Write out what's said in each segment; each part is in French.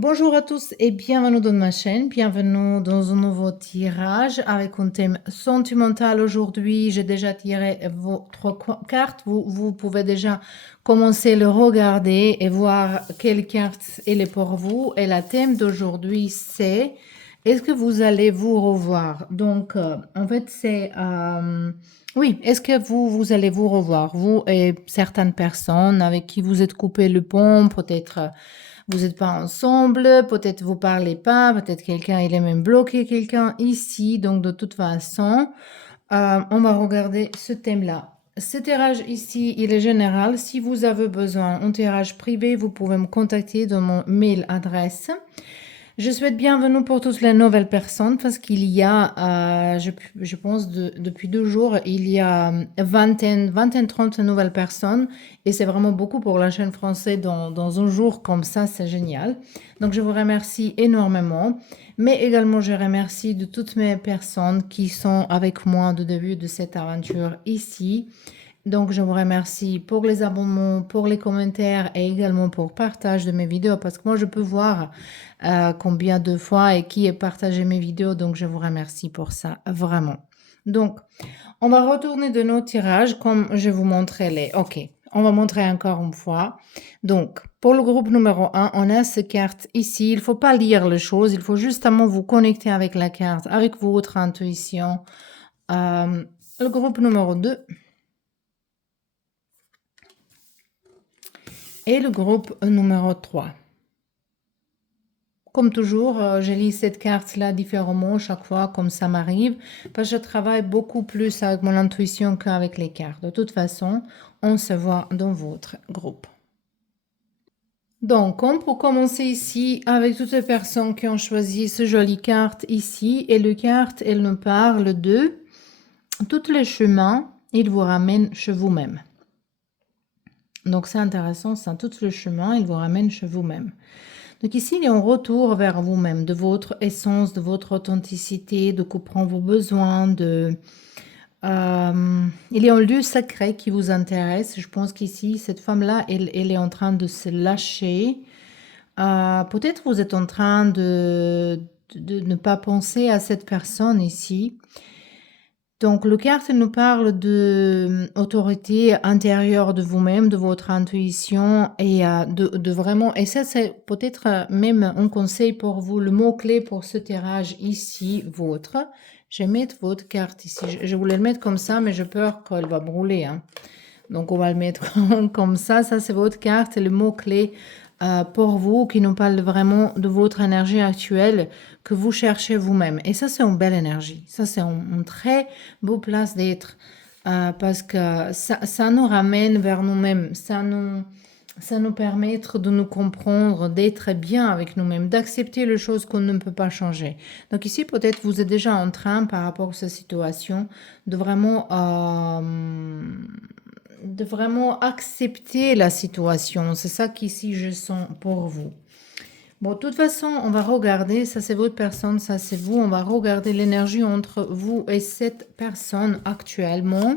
Bonjour à tous et bienvenue dans ma chaîne, bienvenue dans un nouveau tirage avec un thème sentimental aujourd'hui. J'ai déjà tiré votre carte, vous pouvez déjà commencer à le regarder et voir quelle carte elle est pour vous. Et le thème d'aujourd'hui c'est est-ce que vous allez vous revoir? Donc en fait c'est oui, est-ce que vous allez vous revoir, vous et certaines personnes avec qui vous êtes coupé le pont, peut-être vous n'êtes pas ensemble, peut-être vous parlez pas, peut-être quelqu'un, il est même bloqué quelqu'un ici. Donc, de toute façon, on va regarder ce thème-là. Ce tirage ici, il est général. Si vous avez besoin d'un tirage privé, vous pouvez me contacter dans mon mail adresse. Je souhaite bienvenue pour toutes les nouvelles personnes parce qu'il y a, je pense, depuis 2 jours, il y a vingtaine, 30 nouvelles personnes et c'est vraiment beaucoup pour la chaîne française dans un jour comme ça, c'est génial. Donc je vous remercie énormément, mais également je remercie de toutes mes personnes qui sont avec moi au début de cette aventure ici. Donc, je vous remercie pour les abonnements, pour les commentaires et également pour le partage de mes vidéos parce que moi, je peux voir combien de fois et qui a partagé mes vidéos. Donc, je vous remercie pour ça, vraiment. Donc, on va retourner de nos tirages comme je vous montrais les. Ok, on va montrer encore une fois. Donc, pour le groupe numéro 1, on a cette carte ici. Il ne faut pas lire les choses, il faut justement vous connecter avec la carte, avec votre intuition. Le groupe numéro 2. Et le groupe numéro 3. Comme toujours, je lis cette carte-là différemment chaque fois comme ça m'arrive, parce que je travaille beaucoup plus avec mon intuition qu'avec les cartes. De toute façon, on se voit dans votre groupe. Donc, on peut commencer ici avec toutes les personnes qui ont choisi ce joli carte ici. Et le carte, elle nous parle de tous les chemins, il vous ramène chez vous-même. Donc, c'est intéressant, ça, tous les chemins, il vous ramène chez vous-même. Donc ici, il y a un retour vers vous-même, de votre essence, de votre authenticité, de comprendre vos besoins, il y a un lieu sacré qui vous intéresse. Je pense qu'ici, cette femme-là, elle est en train de se lâcher. Peut-être vous êtes en train de ne pas penser à cette personne ici. Donc, le carte nous parle de autorité intérieure de vous-même, de votre intuition et de vraiment, et ça c'est peut-être même un conseil pour vous, le mot-clé pour ce tirage ici, votre. Je vais mettre votre carte ici. Je voulais le mettre comme ça, mais j'ai peur qu'elle va brûler, hein. Donc, on va le mettre comme ça. Ça, c'est votre carte et le mot-clé pour vous qui nous parle vraiment de votre énergie actuelle que vous cherchez vous-même. Et ça, c'est une belle énergie. Ça, c'est une très beau place d'être parce que ça nous ramène vers nous-mêmes. Ça nous permet de nous comprendre, d'être bien avec nous-mêmes, d'accepter les choses qu'on ne peut pas changer. Donc ici, peut-être vous êtes déjà en train, par rapport à cette situation, de vraiment accepter la situation. C'est ça qu'ici je sens pour vous. Bon, de toute façon, on va regarder, ça c'est votre personne, ça c'est vous, on va regarder l'énergie entre vous et cette personne actuellement.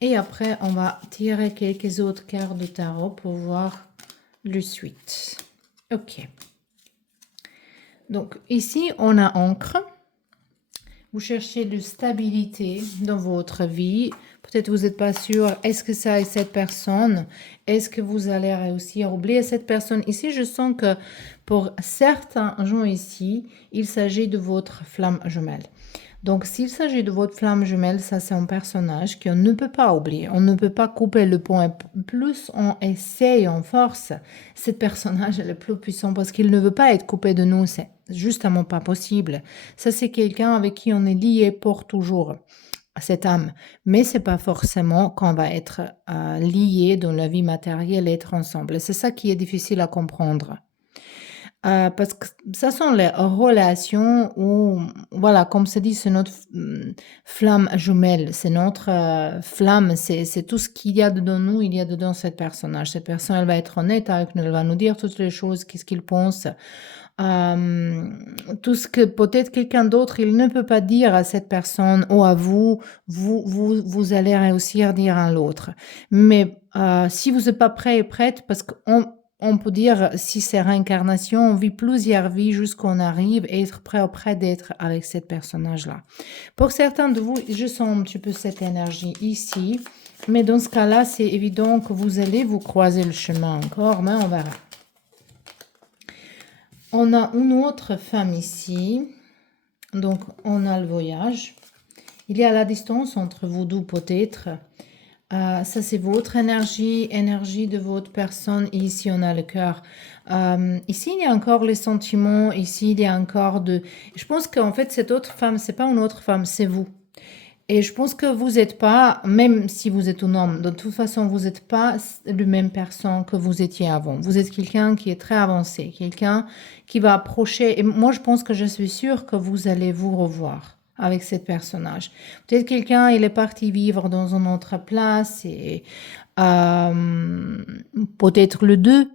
Et après, on va tirer quelques autres cartes de tarot pour voir le suite. Ok. Donc ici, on a encre. Vous cherchez de stabilité dans votre vie. Peut-être vous n'êtes pas sûr, est-ce que ça est cette personne? Est-ce que vous allez réussir à oublier cette personne? Ici, je sens que pour certains gens ici, il s'agit de votre flamme jumelle. Donc, s'il s'agit de votre flamme jumelle, ça c'est un personnage qu'on ne peut pas oublier. On ne peut pas couper le pont. Plus on essaye, on force, ce personnage est le plus puissant parce qu'il ne veut pas être coupé de nous. C'est justement pas possible. Ça c'est quelqu'un avec qui on est lié pour toujours, cette âme. Mais c'est pas forcément qu'on va être lié dans la vie matérielle et être ensemble. C'est ça qui est difficile à comprendre. Parce que ça sont les relations où, voilà, comme se dit, c'est notre flamme jumelle, c'est notre flamme, c'est tout ce qu'il y a dedans nous, il y a dedans cette personnage. Cette personne, elle va être honnête avec nous, elle va nous dire toutes les choses, qu'est-ce qu'il pense. Tout ce que peut-être quelqu'un d'autre, il ne peut pas dire à cette personne ou à vous, vous allez réussir à dire à l'autre. Mais si vous n'êtes pas prêt et prête, parce que on peut dire, si c'est réincarnation, on vit plusieurs vies jusqu'on arrive à être prêt d'être avec cette personnage-là. Pour certains de vous, je sens un petit peu cette énergie ici, mais dans ce cas-là, c'est évident que vous allez vous croiser le chemin encore, mais on verra. On a une autre femme ici, donc on a le voyage. Il y a la distance entre vous deux peut-être. Ça, c'est votre énergie, énergie de votre personne. Et ici, on a le cœur. Ici, il y a encore les sentiments. Ici, il y a encore de... Je pense qu'en fait, cette autre femme, c'est pas une autre femme, c'est vous. Et je pense que vous n'êtes pas, même si vous êtes un homme, de toute façon, vous n'êtes pas la même personne que vous étiez avant. Vous êtes quelqu'un qui est très avancé, quelqu'un qui va approcher. Et moi, je pense que je suis sûre que vous allez vous revoir avec ce personnage. Peut-être quelqu'un, il est parti vivre dans une autre place et peut-être le deux,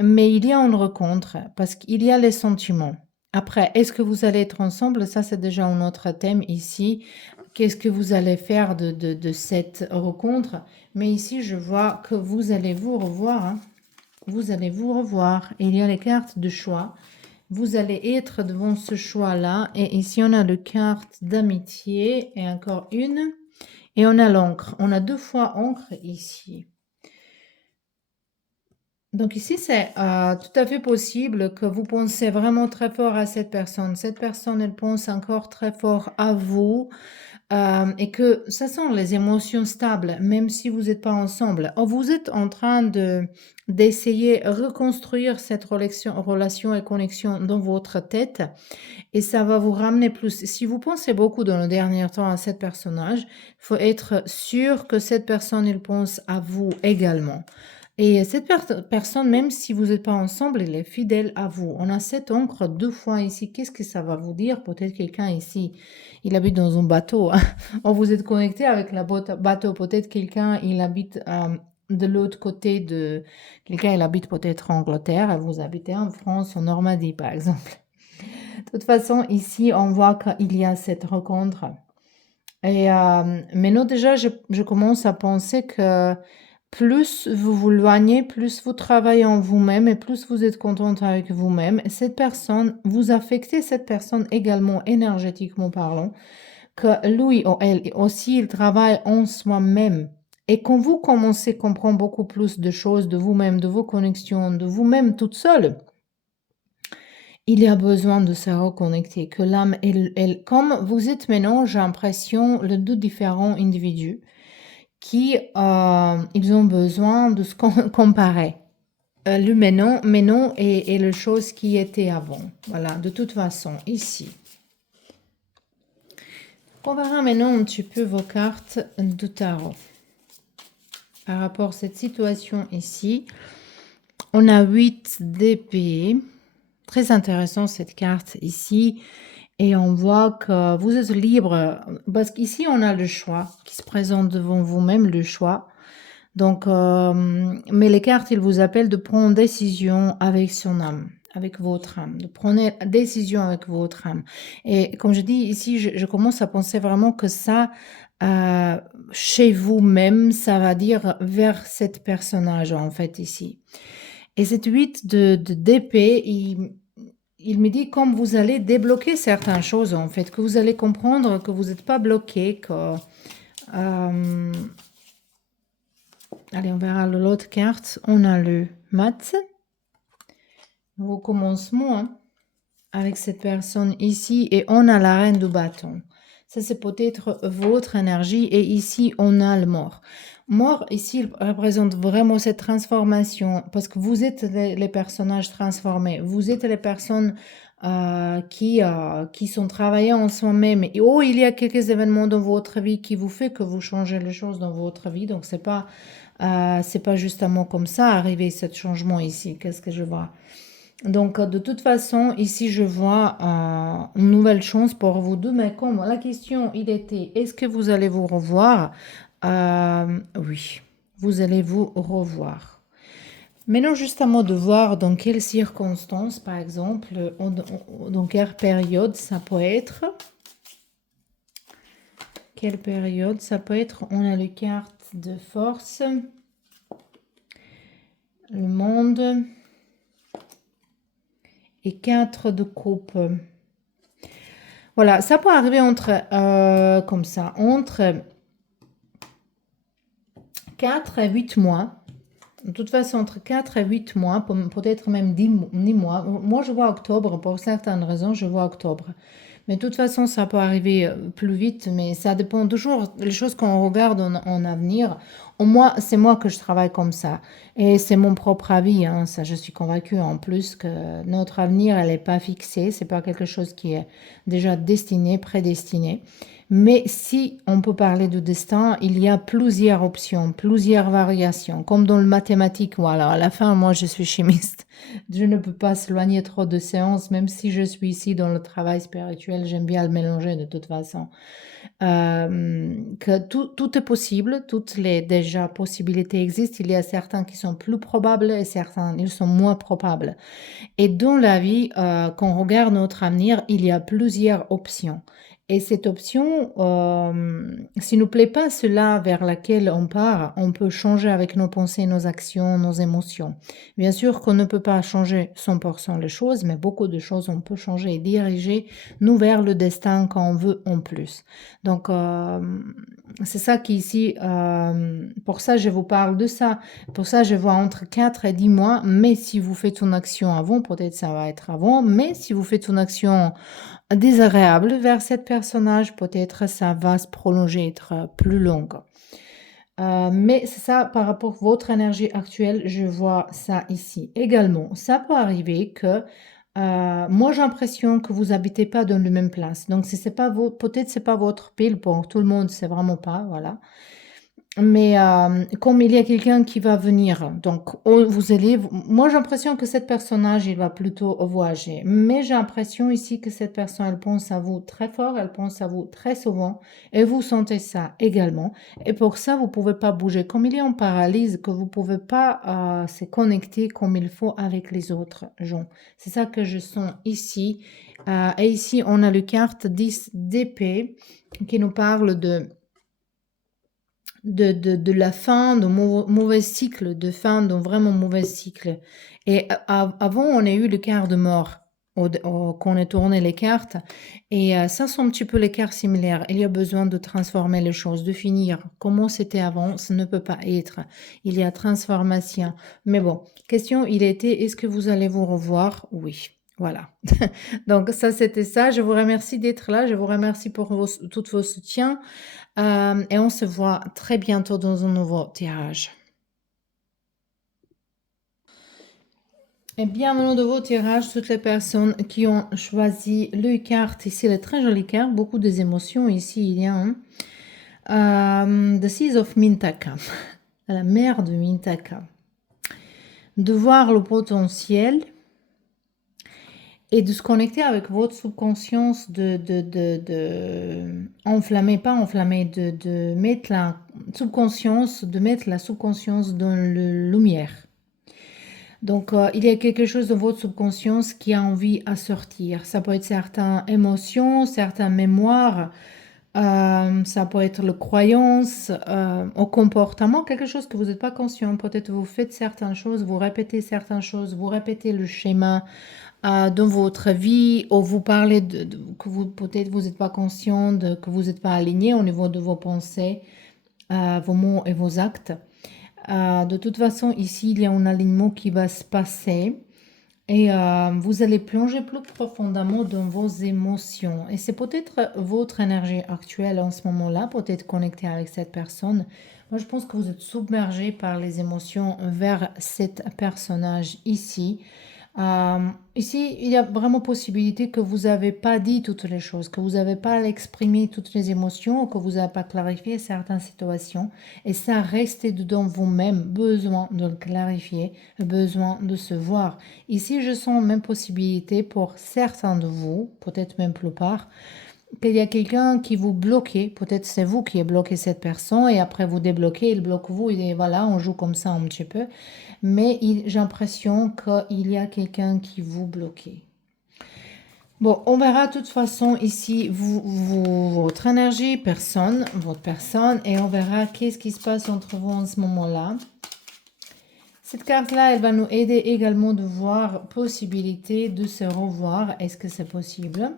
mais il y a une rencontre parce qu'il y a les sentiments. Après, est-ce que vous allez être ensemble? Ça, c'est déjà un autre thème ici. Qu'est-ce que vous allez faire de cette rencontre? Mais ici, je vois que vous allez vous revoir. Hein. Vous allez vous revoir. Il y a les cartes de choix. Vous allez être devant ce choix-là. Et ici, on a le carte d'amitié et encore une. Et on a l'encre. On a 2 fois encre ici. Donc ici, c'est tout à fait possible que vous pensez vraiment très fort à cette personne. Cette personne, elle pense encore très fort à vous. Et que ça sont les émotions stables, même si vous n'êtes pas ensemble. Or, vous êtes en train d'essayer de reconstruire cette relation et connexion dans votre tête et ça va vous ramener plus. Si vous pensez beaucoup dans le dernier temps à cette personnage, il faut être sûr que cette personne, il pense à vous également. Et cette personne, même si vous n'êtes pas ensemble, elle est fidèle à vous. On a cette encre 2 fois ici. Qu'est-ce que ça va vous dire? Peut-être quelqu'un ici, il habite dans un bateau. Or, vous êtes connecté avec le bateau. Peut-être quelqu'un, il habite de l'autre côté de... Quelqu'un, il habite peut-être en Angleterre et vous habitez en France, en Normandie, par exemple. De toute façon, ici, on voit qu'il y a cette rencontre. Et maintenant, déjà, je commence à penser que plus vous vous éloignez, plus vous travaillez en vous-même et plus vous êtes contente avec vous-même. Cette personne, vous affectez cette personne également énergétiquement parlant, que lui ou elle aussi, il travaille en soi-même. Et quand vous commencez à comprendre beaucoup plus de choses de vous-même, de vos connexions, de vous-même toute seule, il y a besoin de se reconnecter, que l'âme, comme vous êtes maintenant, j'ai l'impression, les 2 différents individus qui, ils ont besoin de se comparer. Le maintenant et les choses qui étaient avant. Voilà, de toute façon, ici. On verra maintenant un petit peu vos cartes de tarot. Par rapport à cette situation ici, on a 8 d'épée. Très intéressant cette carte ici. Et on voit que vous êtes libre. Parce qu'ici, on a le choix qui se présente devant vous-même, le choix. Donc, mais les cartes, ils vous appellent de prendre une décision avec son âme, avec votre âme, de prendre une décision avec votre âme. Et comme je dis ici, je commence à penser vraiment que ça, chez vous-même, ça va dire vers cette personnage, en fait, ici. Et cette 8 d'épée, il me dit comme vous allez débloquer certaines choses, en fait, que vous allez comprendre que vous n'êtes pas bloqué, que... allez, on verra l'autre carte. On a le mat. Nouveau commencement hein, avec cette personne ici. Et on a la reine de bâton. Ça, c'est peut-être votre énergie. Et ici, on a le mort. Mort, ici, il représente vraiment cette transformation. Parce que vous êtes les personnages transformés. Vous êtes les personnes qui sont travaillées en soi-même. Et oh, il y a quelques événements dans votre vie qui vous fait que vous changez les choses dans votre vie. Donc, c'est pas justement comme ça arriver ce changement ici. Qu'est-ce que je vois? Donc, de toute façon, ici, je vois une nouvelle chance pour vous deux. Mais comme la question, il était, est-ce que vous allez vous revoir? Oui, vous allez vous revoir. Maintenant, justement, de voir dans quelles circonstances, par exemple, dans quelle période ça peut être. Quelle période ça peut être? On a les cartes de force. le monde et 4 de coupe. Voilà, ça peut arriver comme ça, entre 4 et 8 mois. De toute façon, entre 4 et 8 mois, peut-être même 10 mois. Moi, je vois octobre, pour certaines raisons, je vois octobre. Mais de toute façon, ça peut arriver plus vite, mais ça dépend toujours des choses qu'on regarde en avenir. Au moins, c'est moi que je travaille comme ça. Et c'est mon propre avis, hein, ça, je suis convaincue en plus que notre avenir, elle n'est pas fixée. C'est pas quelque chose qui est déjà destiné, prédestiné. Mais si on peut parler de destin, il y a plusieurs options, plusieurs variations, comme dans le mathématique. Voilà, à la fin, moi, je suis chimiste. Je ne peux pas s'éloigner trop de séances, même si je suis ici dans le travail spirituel, j'aime bien le mélanger de toute façon. Que tout est possible, toutes les déjà possibilités existent. Il y a certains qui sont plus probables et certains, ils sont moins probables. Et dans la vie, quand on regarde notre avenir, il y a plusieurs options. Et cette option, s'il ne nous plaît pas cela vers laquelle on part, on peut changer avec nos pensées, nos actions, nos émotions. Bien sûr qu'on ne peut pas changer 100% les choses, mais beaucoup de choses on peut changer et diriger nous vers le destin qu'on veut en plus. Donc, c'est ça qui ici, pour ça je vous parle de ça. Pour ça, je vois entre 4 et 10 mois, mais si vous faites une action avant, peut-être ça va être avant, mais si vous faites une action désagréable vers cette personnage, peut-être ça va se prolonger, être plus longue. Mais c'est ça, par rapport à votre énergie actuelle, je vois ça ici. Également, ça peut arriver que moi j'ai l'impression que vous habitez pas dans la même place. Donc si c'est pas peut-être c'est pas votre pile pour tout le monde, c'est vraiment pas, voilà. Mais comme il y a quelqu'un qui va venir, donc vous allez, moi j'ai l'impression que cet personnage, il va plutôt voyager. Mais j'ai l'impression ici que cette personne, elle pense à vous très fort, elle pense à vous très souvent, et vous sentez ça également. Et pour ça, vous pouvez pas bouger. Comme il est en paralyse, que vous pouvez pas se connecter comme il faut avec les autres gens. C'est ça que je sens ici. Et ici, on a le carte 10 d'épée qui nous parle de la fin d'un mauvais cycle, de fin d'un vraiment mauvais cycle. Et avant, on a eu le quart de mort, qu'on a tourné les cartes. Et ça sont un petit peu les cartes similaires. Il y a besoin de transformer les choses, de finir. Comment c'était avant, ça ne peut pas être. Il y a transformation. Mais bon, question, il était, est-ce que vous allez vous revoir? Oui. Voilà. Donc ça, c'était ça. Je vous remercie d'être là. Je vous remercie pour tous vos soutiens. Et on se voit très bientôt dans un nouveau tirage. Et bienvenue dans vos tirages, toutes les personnes qui ont choisi le carte. Ici, elle est très jolie carte, beaucoup des émotions. Ici, il y a The Seas of Mintaka, la mer de Mintaka. De voir le potentiel et de se connecter avec votre subconscience, enflammer, pas enflammer, de mettre la subconscience, de mettre la subconscience dans la lumière. Donc, il y a quelque chose dans votre subconscience qui a envie à sortir. Ça peut être certaines émotions, certaines mémoires, ça peut être la croyance, au comportement, quelque chose que vous n'êtes pas conscient. Peut-être vous faites certaines choses, vous répétez certaines choses, vous répétez le schéma dans votre vie, ou vous parlez que vous peut-être vous n'êtes pas conscient, que vous n'êtes pas aligné au niveau de vos pensées, vos mots et vos actes. De toute façon, ici, il y a un alignement qui va se passer et vous allez plonger plus profondément dans vos émotions. Et c'est peut-être votre énergie actuelle en ce moment-là, peut-être connectée avec cette personne. Moi, je pense que vous êtes submergé par les émotions vers cet personnage ici. Ici, il y a vraiment possibilité que vous n'avez pas dit toutes les choses, que vous n'avez pas exprimé toutes les émotions, que vous n'avez pas clarifié certaines situations. Et ça reste dedans vous-même, besoin de le clarifier, besoin de se voir. Ici, je sens même possibilité pour certains de vous, peut-être même plupart, qu'il y a quelqu'un qui vous bloque, peut-être c'est vous qui avez bloqué cette personne et après vous débloquez, il bloque vous et voilà, on joue comme ça un petit peu. Mais j'ai l'impression qu'il y a quelqu'un qui vous bloque. Bon, on verra de toute façon ici votre énergie, votre personne, et on verra qu'est-ce qui se passe entre vous en ce moment-là. Cette carte-là, elle va nous aider également de voir possibilité de se revoir. Est-ce que c'est possible?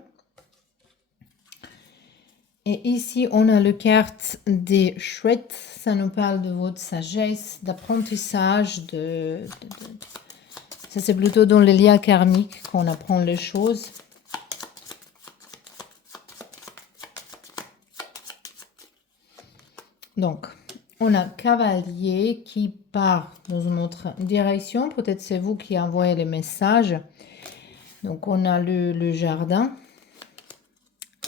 Et ici, on a le carte des chouettes. Ça nous parle de votre sagesse, d'apprentissage, Ça, c'est plutôt dans les liens karmiques qu'on apprend les choses. Donc, on a cavalier qui part dans une autre direction. Peut-être c'est vous qui envoyez les messages. Donc, on a le jardin.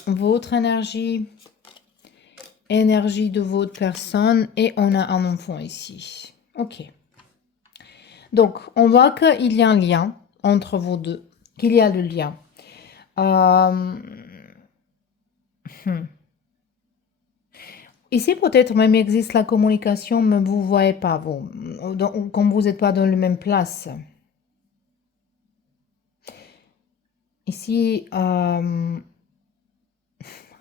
Votre énergie de votre personne. Et on a un enfant ici. Ok. Donc, on voit qu'il y a un lien entre vous deux. Qu'il y a le lien. Ici, peut-être même existe la communication, mais vous ne voyez pas, vous. Comme vous n'êtes pas dans la même place. Ici,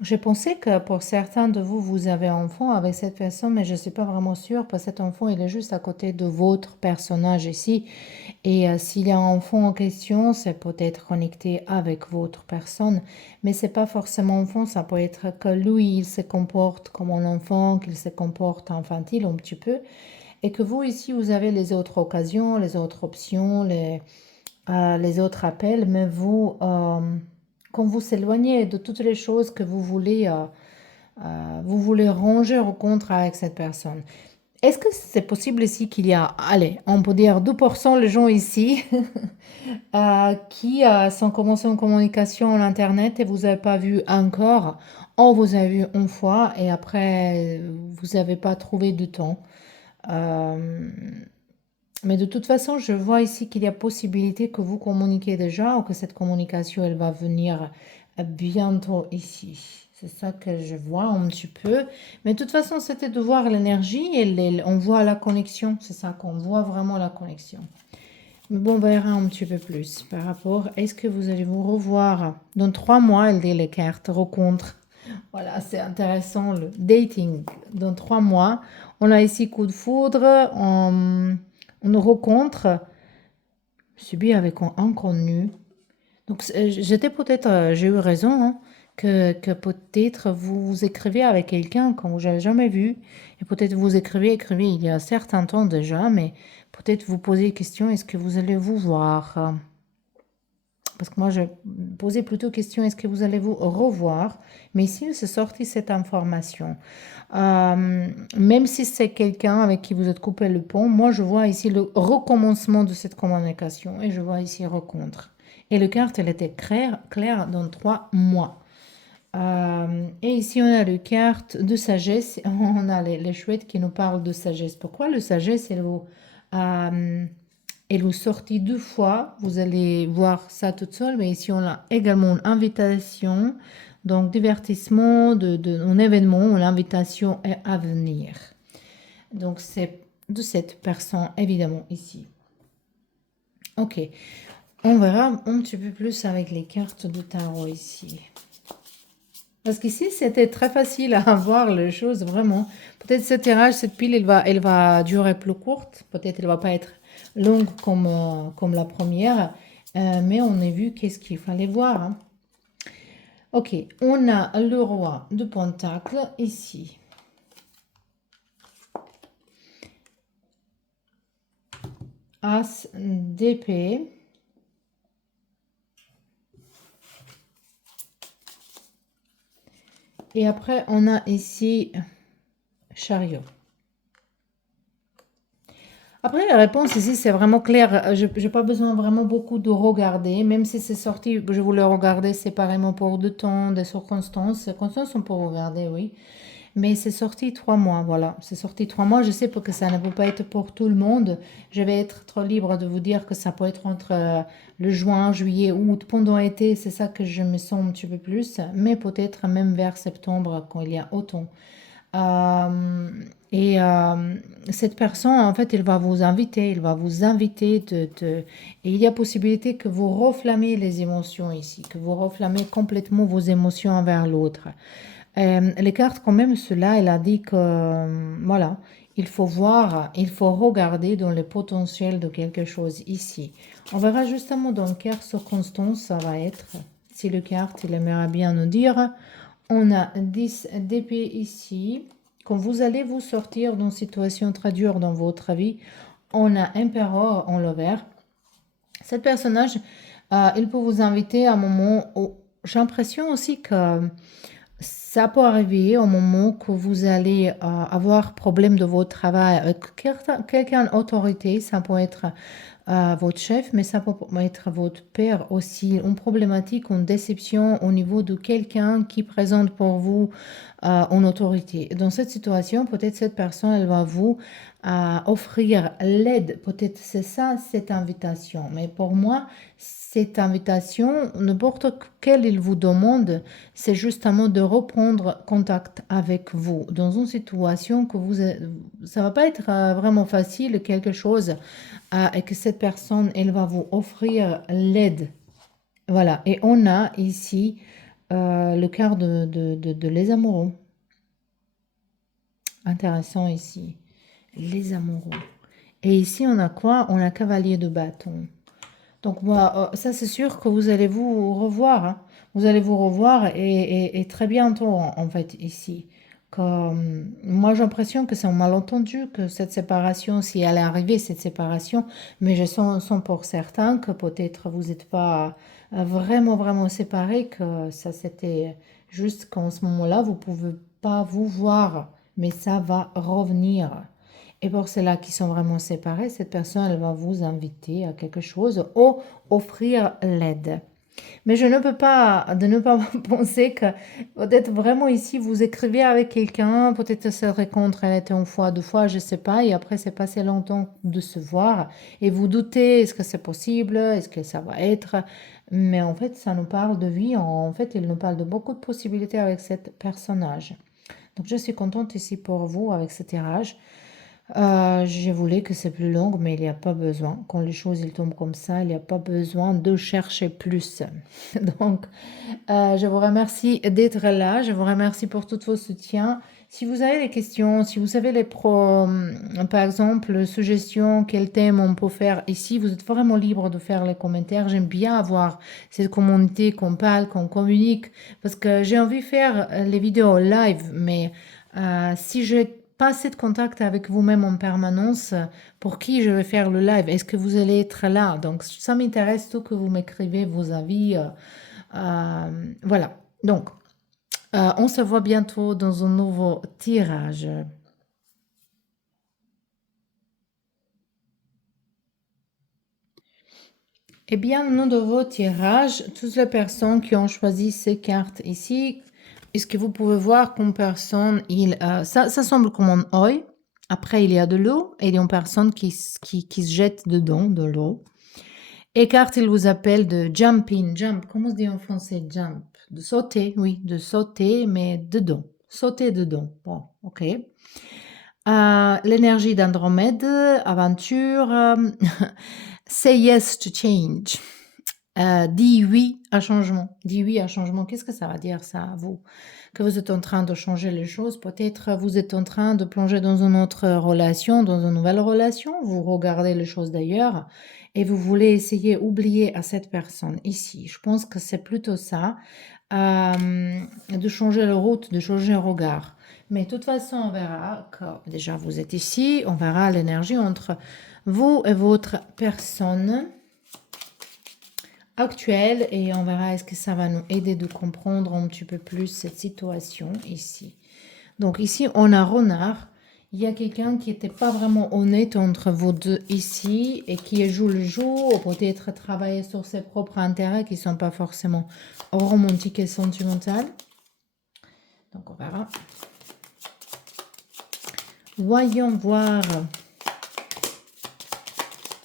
j'ai pensé que pour certains de vous, vous avez un enfant avec cette personne, mais je ne suis pas vraiment sûre, parce que cet enfant, il est juste à côté de votre personnage ici. Et s'il y a un enfant en question, c'est peut-être connecté avec votre personne, mais c'est pas forcément enfant, ça peut être que lui, il se comporte comme un enfant, qu'il se comporte infantile un petit peu, et que vous, ici, vous avez les autres occasions, les autres options, les autres appels, mais vous, quand vous s'éloignez de toutes les choses que vous voulez ranger au contre avec cette personne. Est-ce que c'est possible ici qu'il y a, allez, on peut dire 2% les gens ici qui sont commencés en communication en Internet et vous n'avez pas vu encore, ou vous avez vu une fois et après vous n'avez pas trouvé de temps. Mais de toute façon, je vois ici qu'il y a possibilité que vous communiquez déjà ou que cette communication, elle va venir bientôt ici. C'est ça que je vois un petit peu. Mais de toute façon, c'était de voir l'énergie et on voit la connexion. C'est ça qu'on voit vraiment la connexion. Mais bon, on verra un petit peu plus par rapport. Est-ce que vous allez vous revoir dans 3 mois? Elle dit les cartes, rencontre. Voilà, c'est intéressant. Le dating dans 3 mois. On a ici coup de foudre. On rencontre subie avec un inconnu. Donc, j'étais peut-être, j'ai eu raison, hein, que peut-être vous écrivez avec quelqu'un que vous n'avez jamais vu. Et peut-être vous écrivez il y a un certain temps déjà, mais peut-être vous posez la question, est-ce que vous allez vous voir? Parce que moi, je posais plutôt question, est-ce que vous allez vous revoir? Mais ici, c'est sorti cette information. Même si c'est quelqu'un avec qui vous êtes coupé le pont, moi, je vois ici le recommencement de cette communication et je vois ici rencontre. Et le carte, elle était claire dans 3 mois. Et ici, on a le carte de sagesse. On a les chouettes qui nous parlent de sagesse. Pourquoi le sagesse, elle vous sortit 2 fois. Vous allez voir ça toute seule. Mais ici, on a également une invitation. Donc, divertissement un événement. L'invitation est à venir. Donc, c'est de cette personne, évidemment, ici. Ok. On verra un petit peu plus avec les cartes de tarot ici. Parce qu'ici, c'était très facile à voir les choses, vraiment. Peut-être ce tirage, cette pile, elle va durer plus courte. Peut-être elle ne va pas être longue comme la première. Mais on a vu qu'est-ce qu'il fallait voir. Hein. Ok, on a le roi de Pentacle ici. As d'épée. Et après, on a ici chariot. Après, la réponse ici, c'est vraiment clair. Je n'ai pas besoin vraiment beaucoup de regarder. Même si c'est sorti, je voulais regarder séparément pour 2 temps, des circonstances. Circonstances, on peut regarder, oui. Mais c'est sorti 3 mois, voilà. C'est sorti 3 mois. Je sais que ça ne peut pas être pour tout le monde. Je vais être trop libre de vous dire que ça peut être entre le juin, juillet, août, pendant l'été. C'est ça que je me sens un petit peu plus. Mais peut-être même vers septembre, quand il y a automne. Cette personne, en fait, il va vous inviter. Et il y a possibilité que vous reflammez les émotions ici, que vous reflammez complètement vos émotions envers l'autre. Les cartes, quand même, cela, elle a dit que, voilà, il faut voir, il faut regarder dans le potentiel de quelque chose ici. On verra justement dans quelle circonstance ça va être. Si le carte, il aimerait bien nous dire. On a 10 d'épée ici. Quand vous allez vous sortir d'une situation très dure dans votre vie, on a Empereur en l'envers. Cet personnage, il peut vous inviter à un moment où j'ai l'impression aussi que ça peut arriver au moment que vous allez avoir problème de votre travail avec quelqu'un d'autorité. Ça peut être votre chef, mais ça peut être votre père aussi. Une problématique, une déception au niveau de quelqu'un qui présente pour vous en autorité. Dans cette situation, peut-être cette personne, elle va vous offrir l'aide. Peut-être c'est ça, cette invitation. Mais pour moi, cette invitation, n'importe quelle il vous demande, c'est justement de reprendre contact avec vous dans une situation que ça va pas être vraiment facile, quelque chose, et que cette personne, elle va vous offrir l'aide. Voilà. Et on a ici le cœur de les amoureux. Intéressant ici. Les amoureux. Et ici, on a quoi? On a cavalier de bâton. Donc, moi, ça, c'est sûr que vous allez vous revoir. Hein. Vous allez vous revoir et très bientôt, en fait, ici. Comme, moi, j'ai l'impression que c'est un malentendu, que cette séparation, si elle est arrivée, cette séparation, mais je sens pour certain que peut-être vous n'êtes pas vraiment, vraiment séparés, que ça, c'était juste qu'en ce moment-là, vous ne pouvez pas vous voir, mais ça va revenir. Et pour ceux-là qui sont vraiment séparés, cette personne, elle va vous inviter à quelque chose ou offrir l'aide. Mais je ne peux pas de ne pas penser que peut-être vraiment ici, vous écrivez avec quelqu'un, peut-être cette rencontre, elle était une fois, deux fois, je ne sais pas, et après, c'est passé longtemps de se voir, et vous doutez, est-ce que c'est possible, est-ce que ça va être, mais en fait, ça nous parle de vie, en fait, il nous parle de beaucoup de possibilités avec ce personnage. Donc, je suis contente ici pour vous avec ce tirage. Je voulais que c'est plus long, mais il n'y a pas besoin. Quand les choses ils tombent comme ça, il n'y a pas besoin de chercher plus. Donc, je vous remercie d'être là. Je vous remercie pour tous vos soutiens. Si vous avez des questions, si vous avez par exemple, suggestions, quel thème on peut faire ici, vous êtes vraiment libre de faire les commentaires. J'aime bien avoir cette communauté qu'on parle, qu'on communique, parce que j'ai envie de faire les vidéos live, mais si je pas assez de contact avec vous-même en permanence, pour qui je vais faire le live? Est-ce que vous allez être là? Donc, ça m'intéresse tout que vous m'écrivez vos avis. Voilà. Donc, on se voit bientôt dans un nouveau tirage. Eh bien, le nouveau tirage, toutes les personnes qui ont choisi ces cartes ici, est-ce que vous pouvez voir qu'une personne, ça semble comme un œil. Après, il y a de l'eau et il y a une personne qui se jette dedans, de l'eau. Et carte, il vous appelle de jumping, jump. Comment se dit en français jump? De sauter, oui, de sauter, mais dedans. Sauter dedans. Bon, ok. L'énergie d'Andromède, aventure. Say yes to change. Dis oui à changement. Dis oui à changement. Qu'est-ce que ça va dire ça à vous? Que vous êtes en train de changer les choses. Peut-être vous êtes en train de plonger dans une autre relation, dans une nouvelle relation. Vous regardez les choses d'ailleurs et vous voulez essayer d'oublier à cette personne ici. Je pense que c'est plutôt ça. De changer la route, de changer le regard. Mais de toute façon, on verra que déjà vous êtes ici. On verra l'énergie entre vous et votre personne actuelle et on verra est-ce que ça va nous aider de comprendre un petit peu plus cette situation ici. Donc ici, on a renard. Il y a quelqu'un qui n'était pas vraiment honnête entre vous deux ici et qui joue le jeu ou peut-être travailler sur ses propres intérêts qui ne sont pas forcément romantiques et sentimentaux. Donc on verra. Voyons voir.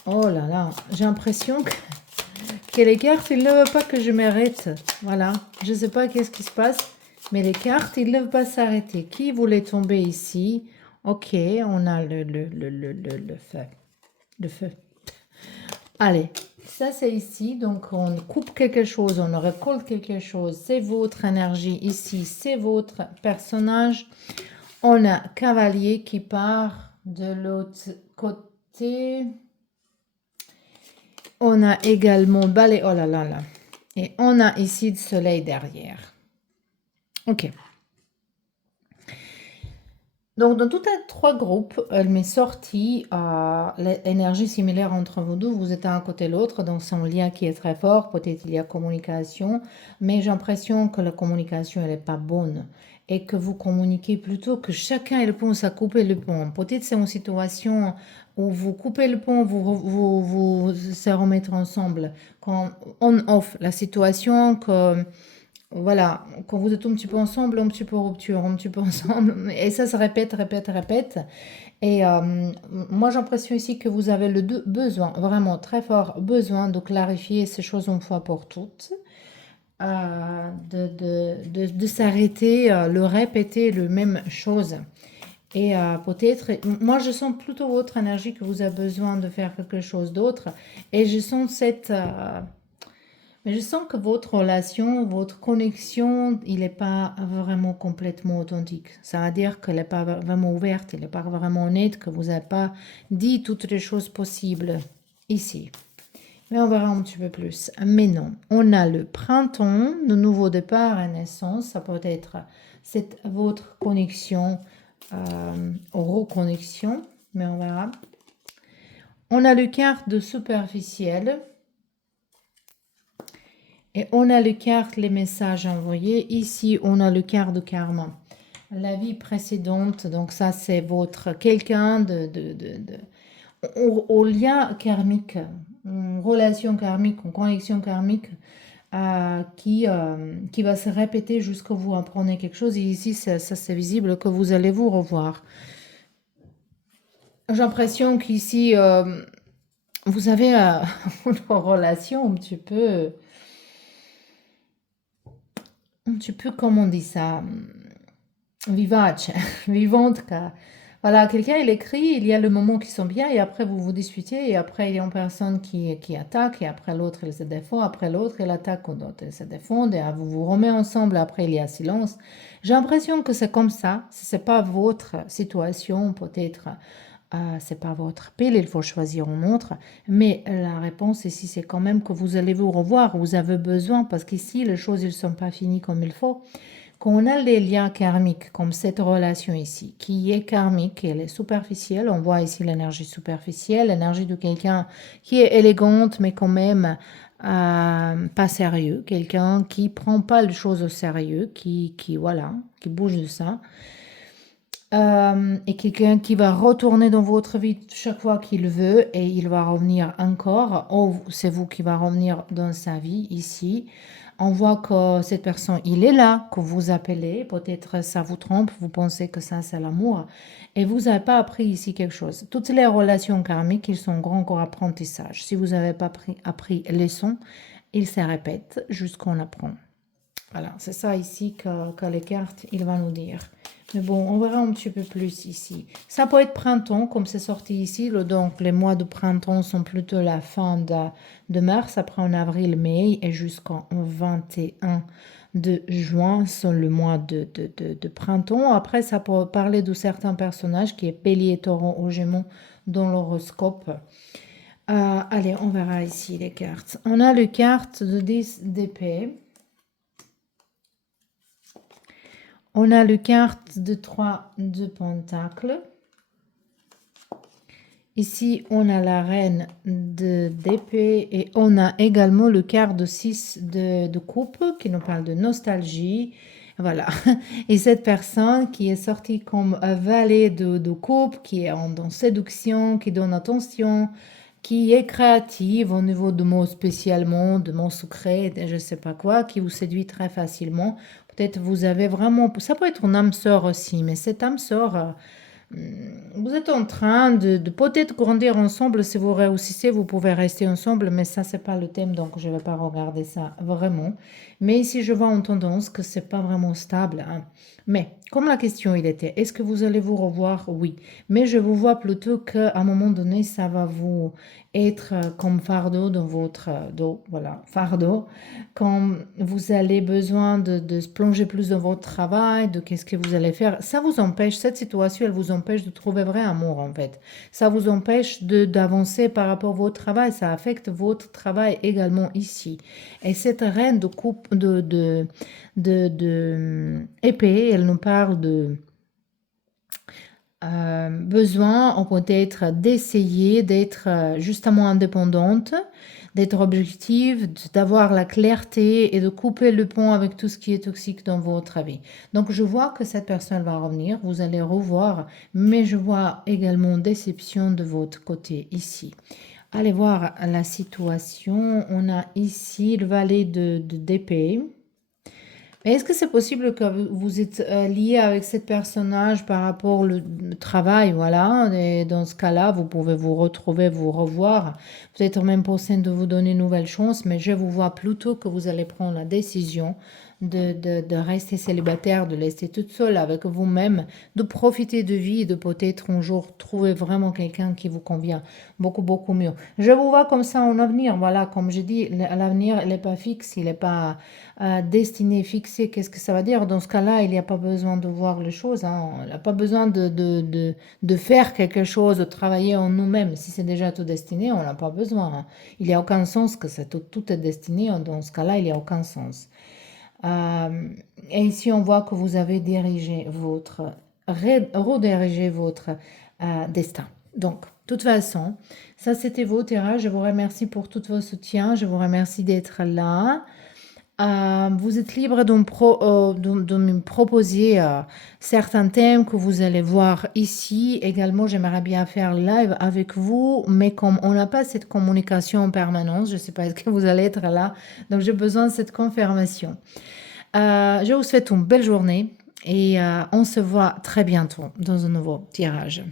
Oh là là, j'ai l'impression que les cartes, ils ne veulent pas que je m'arrête. Voilà, je ne sais pas qu'est-ce qui se passe, mais les cartes, ils ne veulent pas s'arrêter. Qui voulait tomber ici? Ok, on a le feu. Le feu. Allez, ça c'est ici, donc on coupe quelque chose, on récolte quelque chose. C'est votre énergie ici, c'est votre personnage. On a cavalier qui part De l'autre côté, on a également balai. Oh là là là. Et on a ici le soleil derrière. Ok. Donc, dans tout un trois groupes, elle m'est sortie l'énergie similaire entre vous deux. Vous êtes un côté l'autre, donc c'est un lien qui est très fort. Peut-être il y a communication, mais j'ai l'impression que la communication, elle n'est pas bonne et que vous communiquez plutôt que chacun il pense à couper le pont. Peut-être c'est une situation où vous coupez le pont, vous se remettre ensemble. Quand on-off, la situation que voilà, quand vous êtes un petit peu ensemble, un petit peu rupture, un petit peu ensemble, et ça se répète, répète, répète. Et moi, j'ai l'impression ici que vous avez le besoin, vraiment très fort besoin de clarifier ces choses une fois pour toutes, de s'arrêter, le répéter, le même chose. Et peut-être, moi, je sens plutôt votre énergie que vous avez besoin de faire quelque chose d'autre. Et je sens cette... mais je sens que votre relation, votre connexion, il n'est pas vraiment complètement authentique. Ça veut dire qu'elle n'est pas vraiment ouverte, elle n'est pas vraiment honnête, que vous n'avez pas dit toutes les choses possibles ici. Mais on verra un petit peu plus. Mais non, on a le printemps, le nouveau départ à naissance. Ça peut être votre connexion, reconnexion, mais on verra. On a le carte de superficiel. Et on a le carte, les messages envoyés. Ici, on a le carte de karma. La vie précédente, donc ça, c'est votre quelqu'un au lien karmique, une relation karmique, une connexion karmique qui va se répéter jusqu'à vous apprenez quelque chose. Et ici, ça c'est visible que vous allez vous revoir. J'ai l'impression qu'ici, vous avez une relation un petit peu, comment on dit ça, vivace, vivante. Voilà, quelqu'un il écrit, il y a le moment qui sont bien et après vous vous disputez et après il y a une personne qui attaque et après l'autre il se défend, après l'autre il attaque ou d'autres il se défendent et vous vous remet ensemble, après il y a silence. J'ai l'impression que c'est comme ça, si c'est pas votre situation peut-être. C'est pas votre pile, il faut choisir un autre. Mais la réponse ici, c'est quand même que vous allez vous revoir, vous avez besoin, parce qu'ici, les choses ne sont pas finies comme il faut. Quand on a les liens karmiques, comme cette relation ici, qui est karmique, elle est superficielle, on voit ici l'énergie superficielle, l'énergie de quelqu'un qui est élégante, mais quand même pas sérieux, quelqu'un qui prend pas les choses au sérieux, voilà, qui bouge de ça. Et quelqu'un qui va retourner dans votre vie chaque fois qu'il veut et il va revenir encore, ou c'est vous qui va revenir dans sa vie ici. On voit que cette personne, il est là, que vous appelez, peut-être ça vous trompe, vous pensez que ça c'est l'amour, et vous n'avez pas appris ici quelque chose. Toutes les relations karmiques, ils sont grands encore apprentissage. Si vous n'avez pas appris les leçons, ils se répètent jusqu'on apprend. Voilà, c'est ça ici que les cartes, il va nous dire. Mais bon, on verra un petit peu plus ici. Ça peut être printemps, comme c'est sorti ici. Donc, les mois de printemps sont plutôt la fin de mars. Après, en avril, mai et jusqu'en 21 de juin sont le mois de printemps. Après, ça peut parler de certains personnages qui est Bélier, Taureau ou Gémeaux dans l'horoscope. Allez, on verra ici les cartes. On a les cartes de 10 d'épée. On a le carte de 3 de Pentacles. Ici, on a la reine d'épée et on a également le carte de 6 de coupe qui nous parle de nostalgie. Voilà. Et cette personne qui est sortie comme valet de coupe, qui est en séduction, qui donne attention, qui est créative au niveau de mots spécialement, de mots secrets, je ne sais pas quoi, qui vous séduit très facilement. Peut-être vous avez vraiment... Ça peut être une âme sœur aussi, mais cette âme sœur, vous êtes en train de peut-être grandir ensemble. Si vous réussissez, vous pouvez rester ensemble, mais ça, c'est pas le thème, donc je ne vais pas regarder ça vraiment. Mais ici, je vois en tendance que c'est pas vraiment stable. Hein. Mais comme la question il était, est-ce que vous allez vous revoir? Oui. Mais je vous vois plutôt qu'à un moment donné, ça va vous être comme fardeau dans votre dos. Voilà, fardeau. Quand vous allez besoin de se plonger plus dans votre travail, de qu'est-ce que vous allez faire, ça vous empêche, cette situation, elle vous empêche de trouver vrai amour en fait. Ça vous empêche d'avancer par rapport à votre travail. Ça affecte votre travail également ici. Et cette reine de coupe, épée, elle nous parle de besoin peut-être d'essayer d'être justement indépendante, d'être objective, d'avoir la clarté et de couper le pont avec tout ce qui est toxique dans votre vie. Donc je vois que cette personne va revenir, vous allez revoir, mais je vois également déception de votre côté ici. Allez voir la situation. On a ici le valet d'épée. Mais est-ce que c'est possible que vous êtes lié avec cette personnage par rapport au travail, voilà, et dans ce cas-là, vous pouvez vous retrouver, vous revoir, peut-être même possible de vous donner une nouvelle chance, mais je vous vois plutôt que vous allez prendre la décision de rester célibataire, de rester toute seule avec vous-même, de profiter de vie et de peut-être un jour trouver vraiment quelqu'un qui vous convient beaucoup, beaucoup mieux. Je vous vois comme ça en avenir, voilà, comme je dis, l'avenir, il n'est pas fixe, il n'est pas destiné, fixé. Qu'est-ce que ça va dire? Dans ce cas-là, il n'y a pas besoin de voir les choses, hein. On n'a pas besoin de faire quelque chose, de travailler en nous-mêmes. Si c'est déjà tout destiné, on n'a pas besoin, hein. Il n'y a aucun sens que tout est destiné. Dans ce cas-là, il n'y a aucun sens. Et ici, on voit que vous avez redirigé votre destin. Donc, de toute façon, ça c'était vos tirages. Je vous remercie pour tout vos soutiens. Je vous remercie d'être là. Vous êtes libre de me proposer certains thèmes que vous allez voir ici. Également, j'aimerais bien faire live avec vous, mais comme on n'a pas cette communication en permanence, je ne sais pas est-ce que vous allez être là, donc j'ai besoin de cette confirmation. Je vous souhaite une belle journée et on se voit très bientôt dans un nouveau tirage.